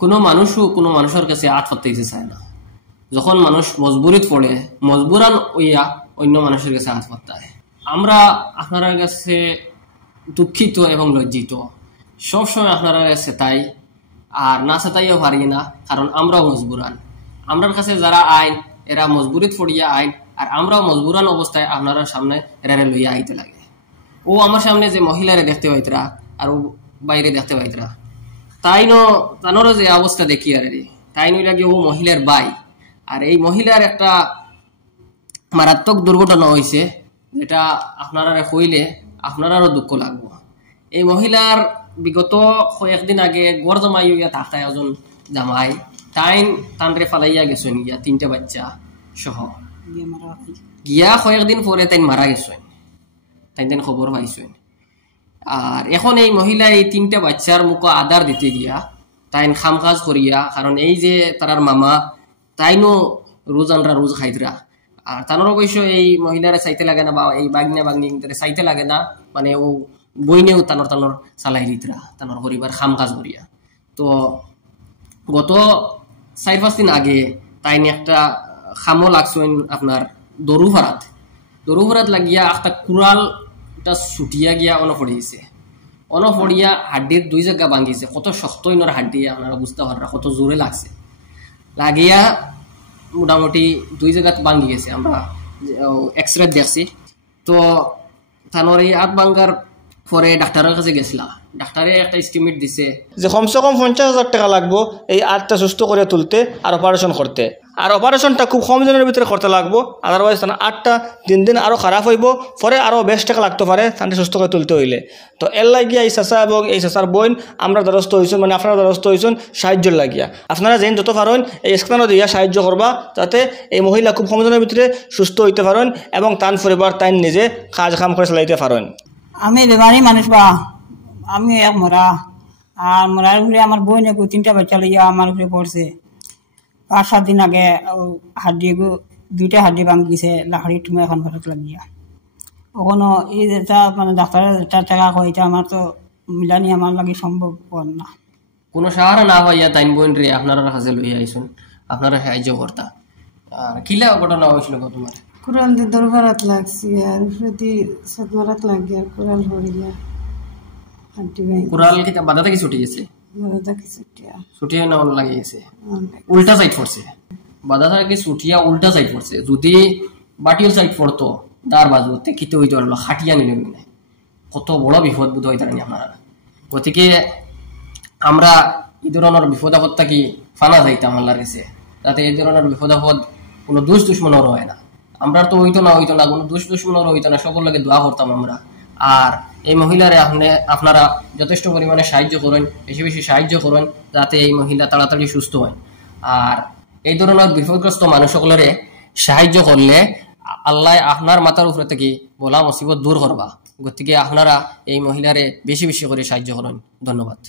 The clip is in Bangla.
কোনো মানুষও কোনো মানুষের কাছে হাত পাততে চায় না। যখন মানুষ মজবুরিত পড়ে মজবুরান হইয়া অন্য মানুষের কাছে হাত পাতায়। আমরা আপনার কাছে দুঃখিত এবং লজ্জিত, সবসময় আপনার কাছে তাই, আর না সেটাইও পারি না, কারণ আমরাও মজবুরান। আমরার কাছে যারা আইন এরা মজবুরিত পড়িয়া আইন, আর আমরাও মজবুরান অবস্থায় আপনার সামনে এরারে লইয়া আইতে লাগে। ও আমার সামনে যে মহিলারে দেখতে পাইতরা আর ও বাইরে দেখতে পাইতরা, তাইনও যে অবস্থা দেখি আর তাই নই লাগে ও মহিলার বাই। আর এই মহিলার একটা মারাত্মক দুর্ঘটনা হয়েছে, যেটা আপনারা কইলে আপনারও দুঃখ লাগবো। এই মহিলার বিগত কয়েকদিন আগে গড় জমাই হইয়া থাকায় একজন জামাই তানরে ফালাইয়া গেছেন গিয়া 3টা বাচ্চা সহ গিয়া কয়েকদিন পরে তাই মারা গেছেন, তাই খবর পাইছেন। আর এখন এই মহিলা এই 3টা বাচ্চার মুখ আদার দিতে গিয়া তাই খাম কাজ করিয়া, কারণ এই যে তারার মামা তাইনও রোজ আনরা রোজ খাইতরা, আর তানোর অবশ্য এই মহিলারা চাইতে লাগে না, বা এই বাগনি চাইতে লাগে না, মানে ও বইনেও তানোর চালাই দিতরা তানোর পরিবার খাম কাজ করিয়া। তো গত 4-5 দিন আগে তাই একটা খামও লাগছেন আপনার দরুভারাত লাগিয়া একটা কুড়ালটা ছুটিয়া গিয়া অনফড়িয়া হাড্ডির 2 জায়গা ভাঙ্গিছে। কত শক্ত ইনর হাড্ডি আপনারা বুঝতে পারা, কত জোরে লাগছে, লাগিয়া মোটামুটি 2 জায়গা ভাঙ্গি গেছে। আমরা এক্সরে দেখছি। তো তানোর এই হাত ভাঙ্গার পরে ডাক্তারের কাছে গেছিলাম, ডাক্তারে একটা এস্টিমেট দিছে যে কমসে কম 50,000 টাকা লাগবো এই আটটা সুস্থ করে তুলতে আর অপারেশন করতে। আর অপারেশনটা খুব কম দিনের ভিতরে করতে লাগবো, আদারওয়াইজ তার আটটা দিন আরও খারাপ হইব, পরে আরও বেশ টাকা লাগতে পারে তাদের সুস্থ করে তুলতে হইলে। তো এর লাগিয়া এই চাচা এবং এই চাচার বোন আমরা দ্বারস্থ হয়েছেন, মানে আপনারা দ্বারস্থ হয়েছেন সাহায্যের লাগিয়া। আপনারা যেন যত পারেন এই স্ক্যানও দিয়া সাহায্য করবা, যাতে এই মহিলা খুব কম দিনের ভিতরে সুস্থ হইতে পারেন এবং তার পরিবার তাই নিজে কাজ কাম করে চালাইতে পারেন। আমি বেমারি মানুষ, বা আমি এক মরা, আর মরার ঘুরে আমার বই নাকি 3টা বাচ্চা লইয়া আমার ঘুরে পড়ছে। 5-7 দিন আগে দুইটা হাড্ডি ভাঙিছে লাকড়ি ঠুমে এখন ঘরত লাগিয়া। ওখানে এই যেটা মানে ডাক্তারের যেটা টাকা কইটা আমার তো মিলানি আমার লাগে সম্ভব না। কোনো সাহারা না হইয়া তাইন বোন রে আপনারা কাছে লইয়া আইসুন, আপনারা সাহায্য করতা। আর কিলা ঘটনা হয়েছিল তোমার? কুড়াল দিয়ে দরবারাত লাগছি, আর প্রতি সতমারাত লাগে, আর কুড়াল ভরিয়া হাড্ডি ভাঙি। কুড়াল কি বাধা থেকে ছুটি গেছে? বাধা কি ছুটিয়া না লাগে গেছে, উল্টা সাইড পড়ছে। বাধা থেকে ছুটিয়া উল্টা সাইড পড়ছে। যদি বাটির সাইড পড়তো তার বাজু কিতে হইতে পারলো, খাটিয়া নিলে না, কত বড় বিপদ বোধ হইতে পারেনি আপনারা। গতিকে আমরা এই ধরনের বিপদ আপদ থাকি ফানা যাইতাম আল্লাহর কাছে, যাতে এই ধরনের বিপদ আপদ কোনো দুশ্মনের হয় না। আমরা তো হইতো না কোনো দুশ্মনের হইতো না, সকল লাগে দোয়া করতাম আমরা। আর এই মহিলারে আপনারা যথেষ্ট পরিমাণে সাহায্য করেন, বেশি সাহায্য করেন, যাতে এই মহিলা তাড়াতাড়ি সুস্থ হয়। আর এই ধরনের বিপদগ্রস্ত মানুষ সকলের সাহায্য করলে আল্লাহ আপনার মাথার উপরে থেকে বলা মুসিবত দূর করবা। গতিকে আপনারা এই মহিলারে বেশি করে সাহায্য করেন। ধন্যবাদ।